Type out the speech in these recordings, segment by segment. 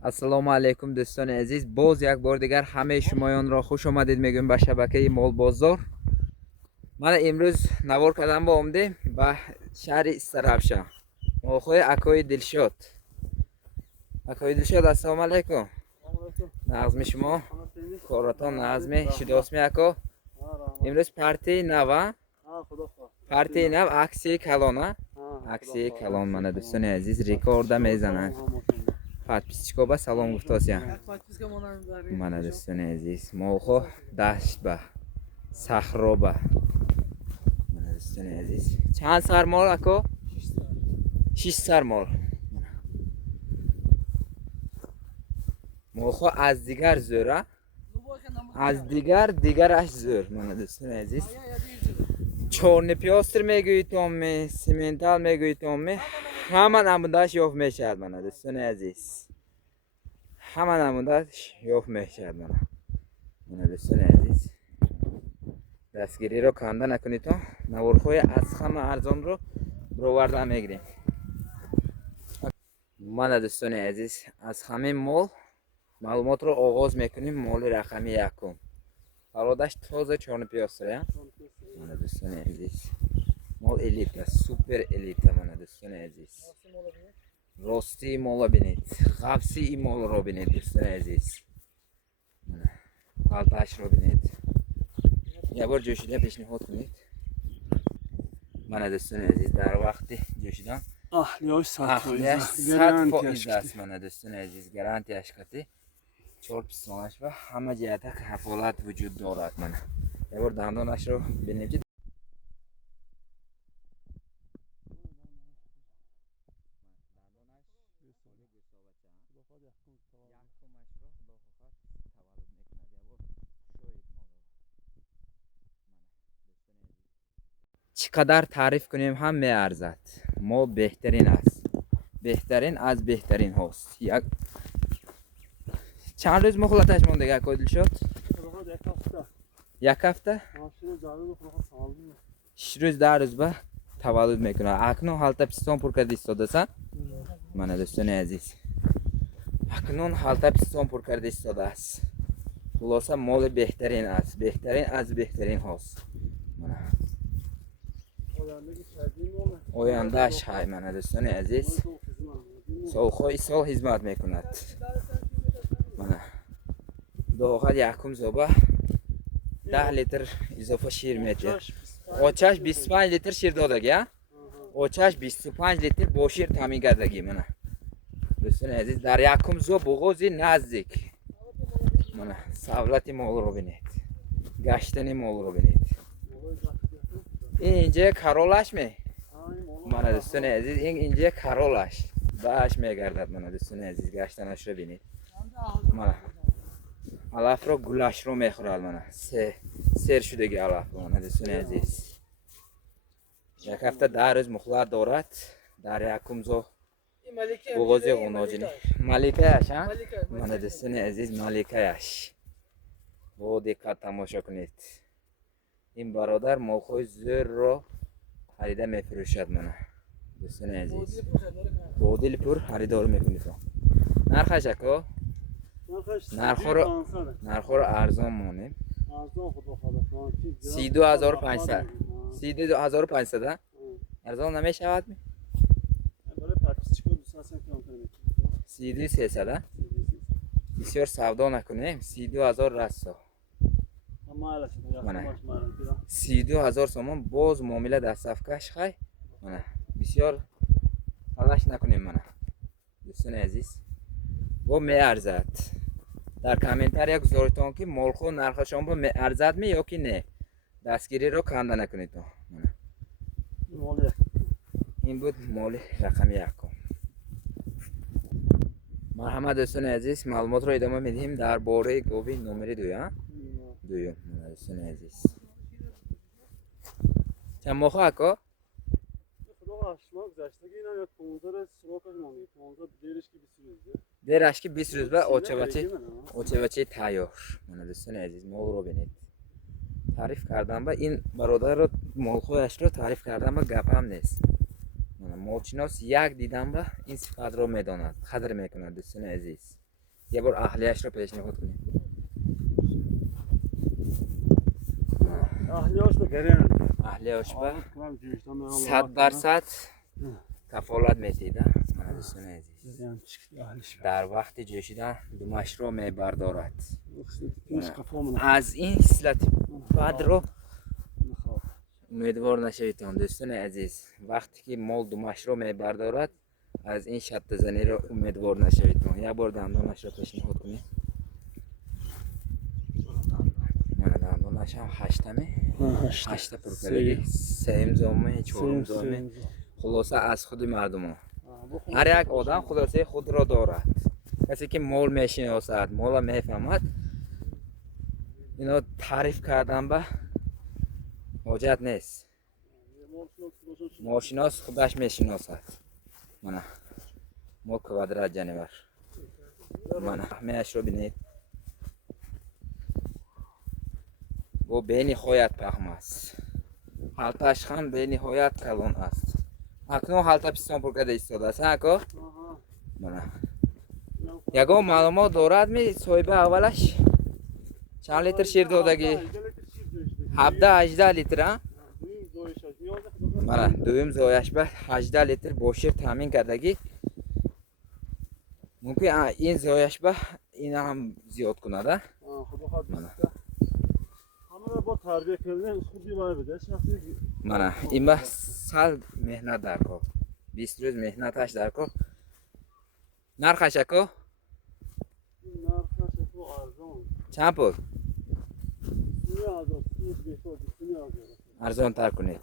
Ассалому алейкум дӯстони азиз, боз як бор дигар ҳамаи шумоёнро хуш омадед мегӯем ба шабакаи Молбозор. Ман имрӯз навор кардан ба омадем ба шаҳри Истаравша, моҳои акои Дилшод. Акои Дилшод, ассалому алейкум. Нағзми шумо? Коротон нағзми шидосми ако? Имрӯз партии нава? Партии нав аксии калона? Аксии калон мана дӯстони азиз рекорда мезананд. Подписчиков ба салом гуфтосия. Мана дӯстони азиз, моҳо дашт ба сахро ба. Мана дӯстони азиз, чанд сар мол ако? 6 сар мол. моҳо аз дигар зӯра, аз дигараш зӯр. Мана дӯстони азиз, чорнипёстр мегӯед оми, симентал мегӯед оми, ҳама намудаш ёфт мешавад. Мана дӯстони азиз, ҳама намудаш ёфт мешавад. Мана дӯстони азиз, дастгириро канда накунед, то наворҳои аз ҳама арзонро бироварда мегирем. Мана дӯстони азиз, аз ҳамин мол маълумотро оғоз мекунем. Моли рақами якум, фародаш тоза чорнипёстр. Мана дӯстони азиз, мол элита, супер элита. Мана дӯстони азиз, ростии моло бинед, ғафсии молро бинед дӯстони азиз. Мана қалтаашро бинед, як бор ҷӯшида пешниҳод кунед. Мана дӯстони азиз, дар вақти ҷӯшидан аҳлияш 100% аст. Мана дӯстони азиз, гарантияш кати 4 пистонаш ва ҳама ҷиҳата кафолат вуҷуд дорад. Мана як бор дандонашро бинем. چی قدر تعریف کنیم هم میارزد. ما بهترین است، بهترین از بهترین هاست. چند روز مخلطش مونده یک دلشاد؟ یک هفته؟ 6 روز 10 روز به تولد میکنه. اکنون حالت پستان پر کرده ایستاده. من دوستان عزیز، اکنون حالت پستان پر کرده ایستاده است. خلاصه مال بهترین است، بهترین از بهترین هاست. آیندهش های من دوستان عزیز سالهای سال خدمت میکند. من داخل یکم زوبه 10 لیتر اضافه شیر میده. آچش 25 لیتر شیر دادگی. آچش 25 لیتر با شیر تامین کردگی. من دوستان عزیز، در یکم زو بغوزی نزدیک من سهولت مال رو بینید، گشتن مال رو بینید. اینجا کارولاش می من دوستان عزیز، اینجا کارولاش باش میگردد. من دوستان عزیز، گشتنش رو بینید. من علف رو گلاش رو میخورد. من سر شدگی علف رو. من دوستان عزیز، یک هفته 10 روز مخلط دارد. در یکم زو بغوزی غناجینی ملیکه‌اش. من دوستان عزیز، ملیکه‌اش با دقت تماشا کنید. این برادر مال‌های زور رو خریده میفروشد. من دوستان عزیز، با دل پر خریدار میکنید. نرخش اکا؟ نرخ رو ارزان مونیم. 32500. 32500 ارزان نمیشود. 300 بسیار سودا نکنیم. 32000 رسا. من 32000 سومان باز معامله در صفکش خواهی. من بسیار تلاش نکنیم. من دوستان عزیز، با می ارزد. در کامنتار یک گزارشتان که مالخو نرخشان با می ارزد می یا که نه. دستگیری رو کنده نکنید. این بود مال رقم یکم. مرحمت دوستان عزیز، معلومات رو ادامه میدیم در باره گاوی نمره دویم. دوستان عزیز، چند ماه اکا؟ دیرش که 20 روز به آچه بچه تیار. من دوستان عزیز، مال رو بینید. تعریف کردم با این برادر رو، مالخویش رو تعریف کردم با گپم نیست. من مالشناس یک دیدم با این صفت رو میداند، قدر میکند دوستان عزیز. یه بار اهلیه‌اش رو پیشنهاد کنیم. اهلیه‌اش بگیرن. اهلیه‌اش به کنم جوشتم میام. 100% کفالت میتیده. من دوستان عزیز. در وقت جوشیدن دمش رو میبردارد. از این خصلت بد رو امیدوار نشوید دوستان عزیز. وقتی که مال دمش رو میبردارد از این شط زنی رو امیدوار نشوید. یک بار دندانش رو پیشنهاد کنید. من دندانش هم هشتمه. هشت پرپلگی سیم زومه چهارم زومه. خلاصه از خود مردم ها. هر یک آدم خلاصه خود را دارد. کسی که مال میشناسد مال میفهمد اینا تعریف کردن به حاجت نیست. ماشیناس خودش میشناسد. منه ما کوادرات جانور منه میش رو بینید و به نهایت پخم است. حالتش هم به نهایت کلان است. اکنون حالت پیستان پرکده ایستاده است اکا منه یگو معلومات دارد می صاحب اولش چند لیتر شیر دادگی 17-18 لیتر منه دویم زایش به 18 لیتر با شیر تامین کردگی ممکن این زایش به این هم زیاد کنه منه با تربیه کردن خوبی باید بده. منه این به سال مهنت در کار 20 روز مهنتش در کار نرخش اکو چند پول ارزان تر کنید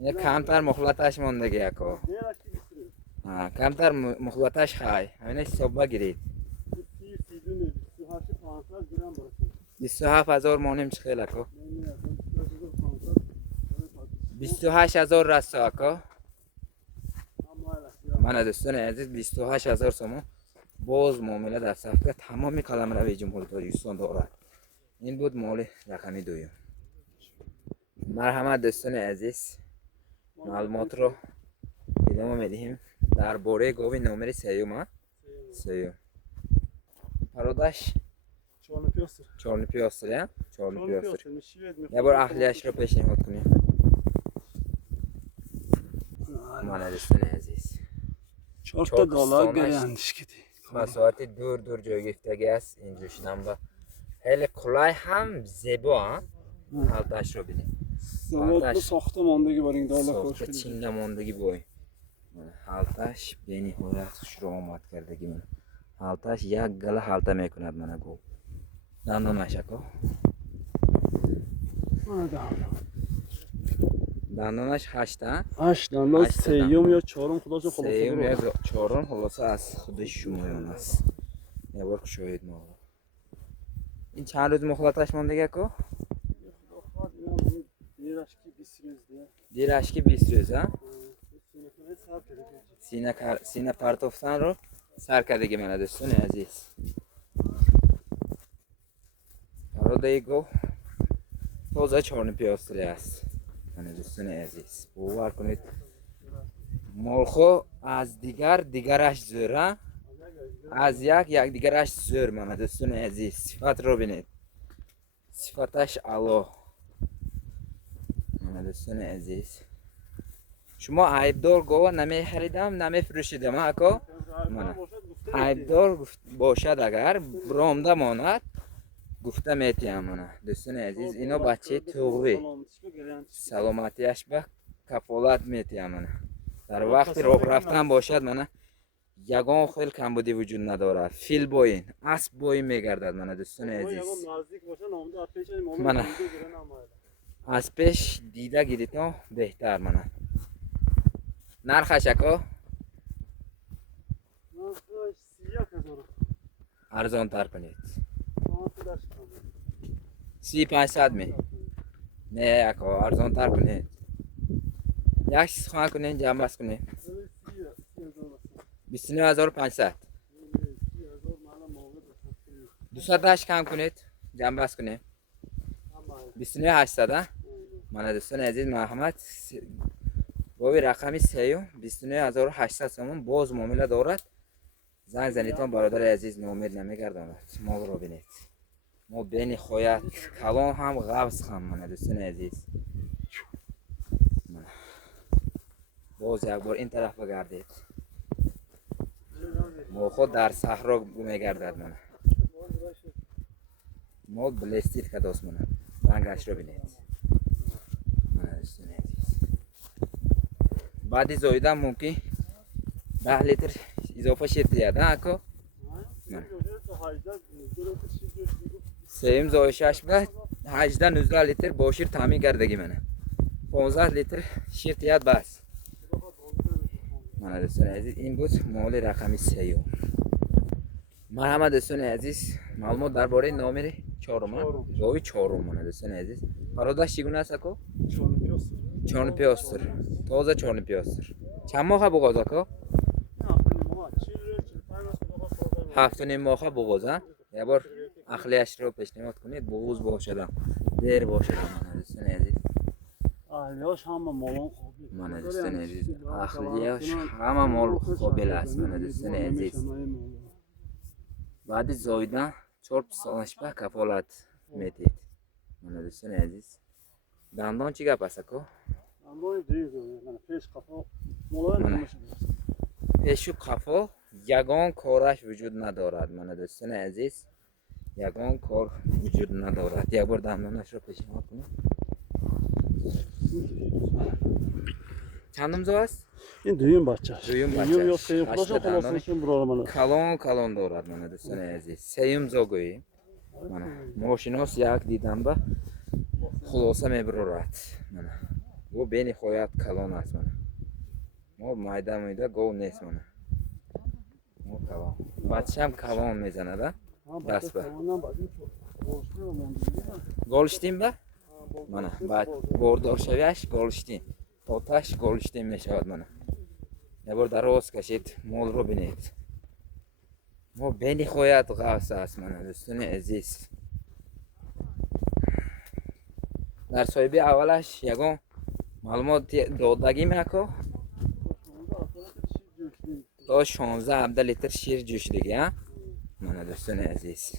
یه کمتر مخلطش ماندگی اکو کمتر مخلطش خواهی همینه صبح گیرید 27,000 مانیم چه خیلی اکو 28,000 رسته اکو من دوستان عزیز 28,000 سومو باز معامله در صفقه تمامی قلمرو جمهوری تاجیکستان دارد. این بود مال رقمی دویم. مرحمت دوستان عزیز معلومات رو ادامه میدیم درباره گاو نمره سیوم پرودش چارنی پیاستر یه بار اهلیه‌اش رو پیشنهاد کنیم. من دوستان عزیز $4 گرندش کدی مساحت دور جای گفتگی است این جوشیدن با خیلی کلاه هم زیبا حالتش رو بینید ساخته ماندگی بار این دالا ساخته چینده ماندگی بای حالتش به نهایت خوش رو آمد کردگی من حالتش یک گله حالته میکند من گو دندانش اکو دندانش 8 دندان سیوم یا چهارم خداشو خلاصه سیوم یا چهارم خلاصه از خودش شمایان است یه بار شاید ما این چند روز مخلطش ماندگی اکو دیرش که 20 روز ها سینه پرتوفتن رو سر کردگی من دوستان عزیز پروده گو تازه چارنی پیاستری است من دوستان عزیز باور کنید مالخو از دیگرش زوره از یک دیگرش زور من دوستان عزیز صفت رو بینید صفتش الله من دوستان عزیز شما عیبدار گاوا نمی خریدم نمی فروشیدم اکا من عیبدار باشد اگر برامده ماند گفته میتیم من دوستان عزیز اینا بچه توغوی سلامتیش به کفالت میتیم من در وقت راه رفتن باشد من یگان خیل کمبودی وجود ندارد فیل باین اسب باین میگردد من دوستان عزیز من از پیش دیده گیریتون بهتر من نرخش اکا ارزان تر کنید 3500 می نه اکا ارزان تر کنید یک چیز خواهد کنید جمع بست کنید 29,500 200 کم کنید جمع بست کنید 29,800 من دوستان عزیز محمد گاوی رقمی سیوم 29,800 سوم باز معامله دارد زنگ زنیتان برادر عزیز نومید نمیگرداند. مال رو بینید. مال بین خویت کلان هم غوث هم من دوستان عزیز. باز یک بار این طرف بگردید. مال خود در صحرا میگردد من. مال بلستید که دوست من. رنگش رو بینید. من دوستان عزیز. بعدی زایدن ممکن 10 لیتر اضافه شد دیاد اکو. سیم زایشش به 18-19 لیتر باشیر تامین کردگی منه 15 لیتر شیر یاد بس من دوستان عزیز این بود مال رقمی 3 مرحمت دوستان عزیز معلومات درباره نامری 4 گاوی 4 من دوستان عزیز برادرش چگونه است اکو چون پیاستر تازه چون پیاستر چند ماه بغاز اکو 7.5 ماه بغاز یه بار اخلیش رو پیشنهاد کنید بغوز باشدم دیر باشدم من دوستان عزیز اهلیاش همه مالان خوبی من دوستان عزیز اخلیش همه مال خوبیل است من دوستان عزیز بعد زایدن 4 سالش به کفالت میتید من دوستان عزیز دندان چی گپ است اکو دندان دیگه من پیش قفا مالان نمیشه پیشو قفا یگان کارش وجود ندارد من دوستان عزیز یگان کار وجود ندارد یک بار دندانش رو پیشنهاد کنید چندم زو است این دویم بچه‌ش دویم یا بچه‌ش سه خلاص خلاصش برای من کلان دارد من دوستان عزیز سیم زو گویی من ماشیناس یک دیدم با خلاصه میبرد من و بین خویت کلان است من ما مایده گو نیست من ما کلان بچه هم کلان میزنه دست به گلشتیم به من بعد بردار شویش گلشتیم آتش گلشتیم میشود من یه بار دراز کشید مال رو بینید ما بین خویت غوث است من دوستان عزیز در صاحبی اولش یگان معلومات دادگی میکو تا 16-17 لیتر شیر جوش دیگه من دوستان عزیز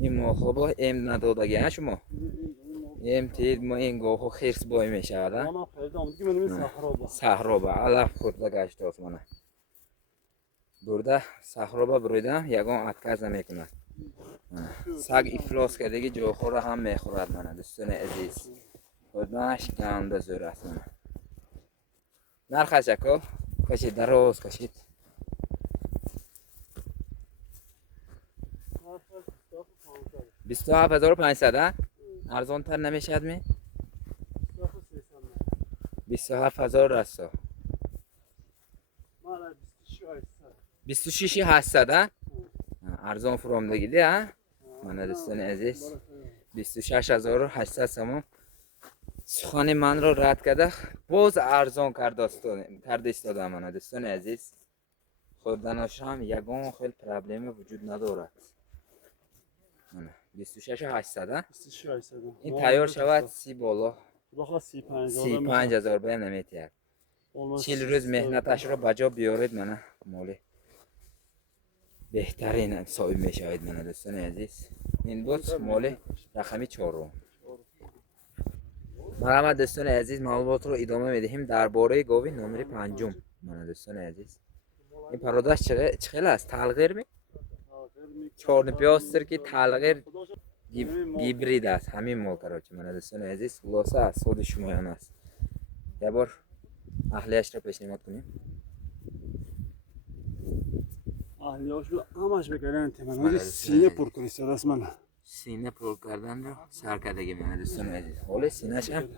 این ماخوبا ام ندادگی ها شما ام تید ما این گوهو خیرس بای میشود صحرا با علف خورده گشت است من برده صحرا با بریدم یگان اتکز نمیکند سگ افلاس کردگی جوخو را هم میخورد من دوستان عزیز خودنش گنده زور است من نرخش اکو کشید دراز کشید 27,500 ارزان تر نمیشد می 27,000 راست 26,800 ارزان فرومدگی ده من دوستان عزیز 26,800 سوم سخن من رو رد کرده باز ارزان کرده استاده من دوستان عزیز خوردنش هم یگان خیلی پرابلم وجود ندارد 26,800 این تیار شود 30 بالا 35,000 باید نمیتید 40 روز مهنتش رو بجا بیارید من مالی بهترین صاحب میشوید من دوستان عزیز این بود مال رقمی 4 مرحمت دوستان عزیز معلومات رو ادامه میدهیم درباره گاوی نمره 5 من دوستان عزیز این پرادش چخیل است تلغیر می 4 پیاستر که تلغیر گیبرید است همین مال کراچی من دوستان عزیز خلاصه از خود شمایان است یه بار اهلیش رو پیشنهاد کنیم اهلیاش رو همش بگردن تمام سینه پر کنید است من سینه پر کردن رو سر کردگی من دوستان عزیز حالا سینه‌ش هم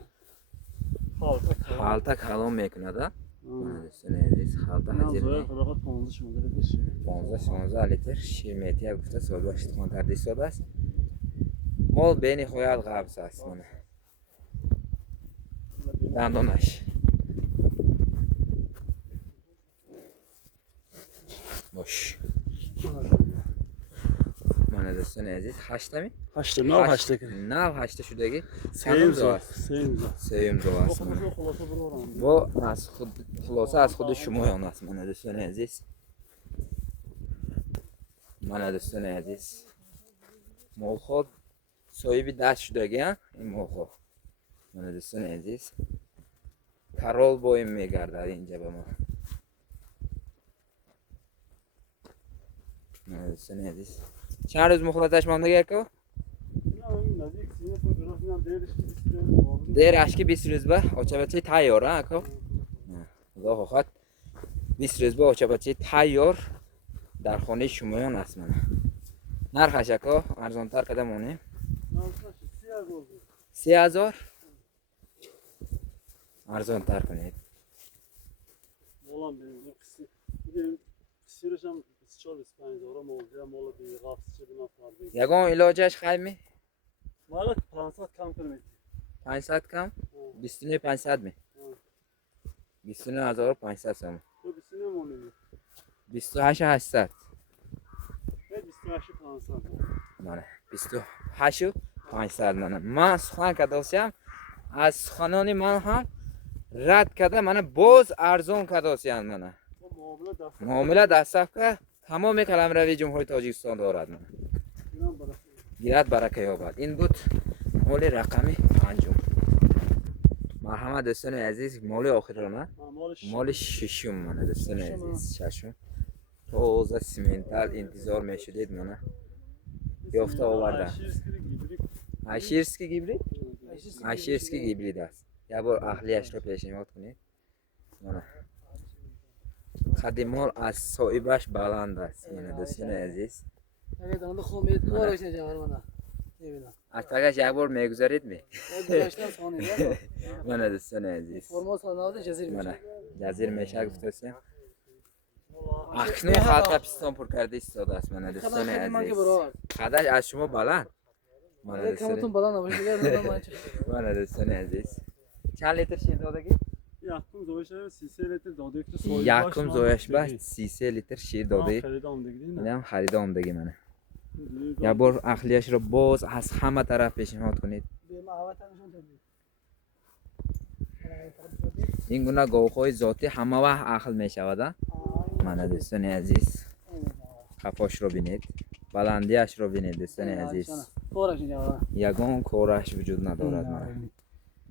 حالتا کلام میکنه دا من دوستان عزیز حالتا حجر می 15-16 لیتر شیر میتی گفته سال باشید خان تردی ساده است مال بین خویت غبس است من دندانش باش من دوستان عزیز 8 می 8 9 8 نه 8 شدگی سیم زو سیم زو است با از خود خلاصه از خود شما است من دوستان عزیز mana do'stona aziz molxo sohibi dast shudagan این molxo mana do'stona aziz karol boyim megardad اینجا به ما mana do'stona aziz چند روز مخلصش مانده اکو نزدیک سینه پرکراس میام دیرش که 20 روز دیرش که 20 روز به آچابچه تیاره اکو خدا خواهد 20 روز به آچابچه تیار در خانه شمایان است من نرخش اکو ارزانتر کده مونه 30,000 ارزانتر کنید مولم benim kısı. Bir de kısırışam 4-5 euro molca mola bir gafsçı bir nafar değil. یگان علاجش خیلی Malak 500 kam kırmızı. 500 کم 29 500 می 29500 سوم Bu bir sene mi oluyor? 28 800 Ve 28 500. مانه 28 500 مانه من سخن کداسیم از سخنانی من هم رد کده منه باز ارزان کداسیم منه Bu muamele da معامله دستف که تمام قلمرو جمهوری تاجیکستان دارد منه inan bırak. گیرد برکه یابد این بود مال رقمی پنجم مرحمت دوستان عزیز مال آخرانه مال ششم منه دوستان عزیز ششم تازه سیمنتال انتظار میشدید منه یافته آوردن اشیرسکی گیبرید اشیرسکی گیبرید است یه بار اهلیش رو پیشنهاد کنید منه خدمال از صاحبش بلند است منه دوستان عزیز Evet onu komit doğru şey var bana. Evet. اتاقش یک بار میگذارید می Arkadaşlar sonra ya. منه دوستان عزیز Formal sanavda cezir mi? منه جزیر میشه گفتیم اکنون خلق پستان پر کرده ایستاده است منه دوستان عزیز خدش از شما بلند منه Evet kamutun دوستان balan ama şeyler normal. منه دوستان عزیز چند لیتر شیر دادگی؟ Yaktım zoyuşa sise litre dadı ekte soy. یکم زویش با 33 لیتر شیر داده Xaridam da gidin. اینم خرید آمدگی منه یه بار اخلیش رو باز از همه طرف پیشنهاد کنید Benim avatarım tabii. این گونه گاوهای ذاتی همه وقت اخل می شود منه دوستان عزیز خفاش رو بینید بلندیش رو بینید دوستان عزیز Doğru şey var. یگان کارش وجود ندارد منه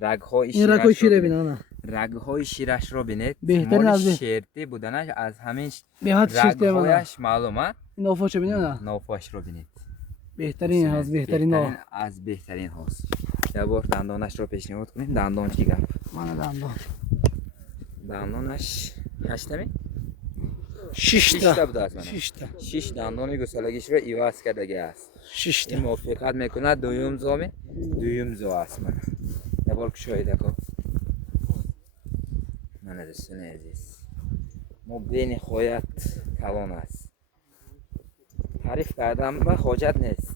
رگ‌های این رکو شیرش شیره رو بینه بینید ona. رگ‌های شیرش رو بینید بهترین مال از به- شرطی بودنش از همین Bir hat şirte bana. رگ‌هایش معلومه این افاچه بینه ona. نافاش رو بینید Behterin haz behterin o. از بهترین هاست یه بار دندانش رو پیشنهاد کنید دندان چی گفت Bana da ando. دندانش هشتمی؟ Şişta. بود از من Şişta. 6 دندان گسلگیش رو ایواز کردگی است Şişta. این موافقت میکنه دویم زومی دویم زو است من یه بار کشایده کن من دوستان عزیز ما بین خواهد کلان است تعریف کردم و حاجت نیست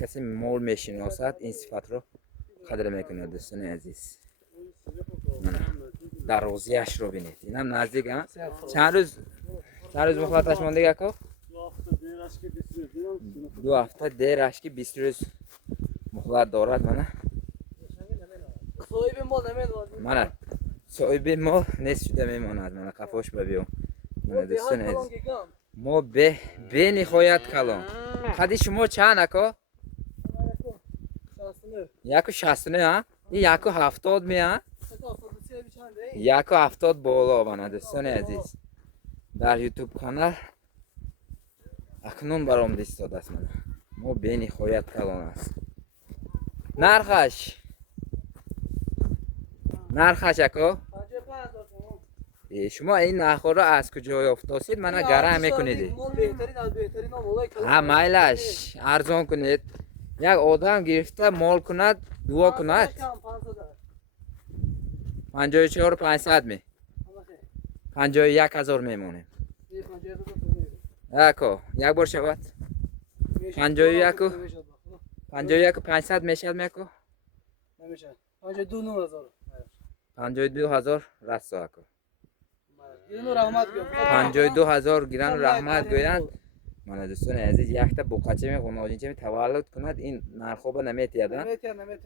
کسی مول میشناسد این صفت رو قدر میکنه دوستان عزیز در روزیش رو بینید اینم نزدیک هم چند روز مخلطش مانده یکو دو هفته دیرش که 20 روز مخلط دارد منه Soyibim bol hemen var. منه صاحب ما نیست شده میماند منه قفاش ببیام منه دوستان عزیز ما به نهایت کلان قدی شما چند اکو؟ یکو 69 ها؟ این یکو 70 می ها؟ یکو 70 بالا منه دوستان عزیز در یوتیوب کانال اکنون برام ایستاده است منه ما به نهایت کلان است نرخش اکو؟ شما این نرخ را از کجا یافتید منه گرم میکنید ها مایلش ارزان کنید یک آدم گرفته مال کند دعا کند 54 500 می 51,000 میمونه اکو یک بار شود 51 500 میشد میکو 52,000 رسو اکو 52,000 گیرن و رحمت گویند من دوستان عزیز یک تا بوقچه می خوناجینچه می تولد کند این نرخوبه نمیتید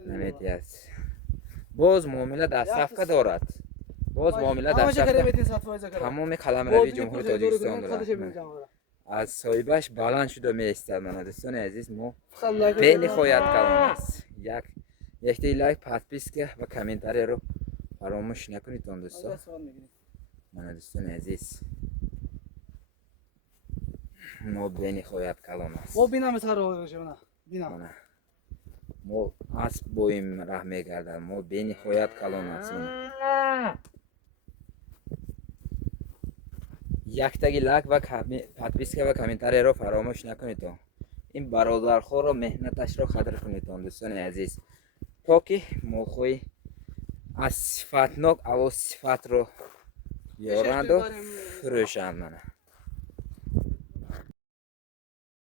نمیتید باز معامله در صفقه دارد باز معامله در صفقه تمام قلمروی جمهوری تاجیکستان دارد аз соҳибаш баланд шуда меистад. Мана дӯстони азиз, мо خلاك бениҳоят калон аст. Якти лайк, подписка ва комментарияро фаромӯш накунед он дӯстон. Мана дӯстони азиз, мо бениҳоят калон аст. او بینم سر آقای باشه نه بینم Мана мо асб бо им раҳ мегардад. Мо бениҳоят калон аст. Яктаги лайк ва подписка ва комментарияро фаромӯш накунед. Ин бародархоро меҳнаташро қадр кунед дӯстони азиз. То ки молхои аз сифатнок аво сифатро ёранду фурӯшанд. Мана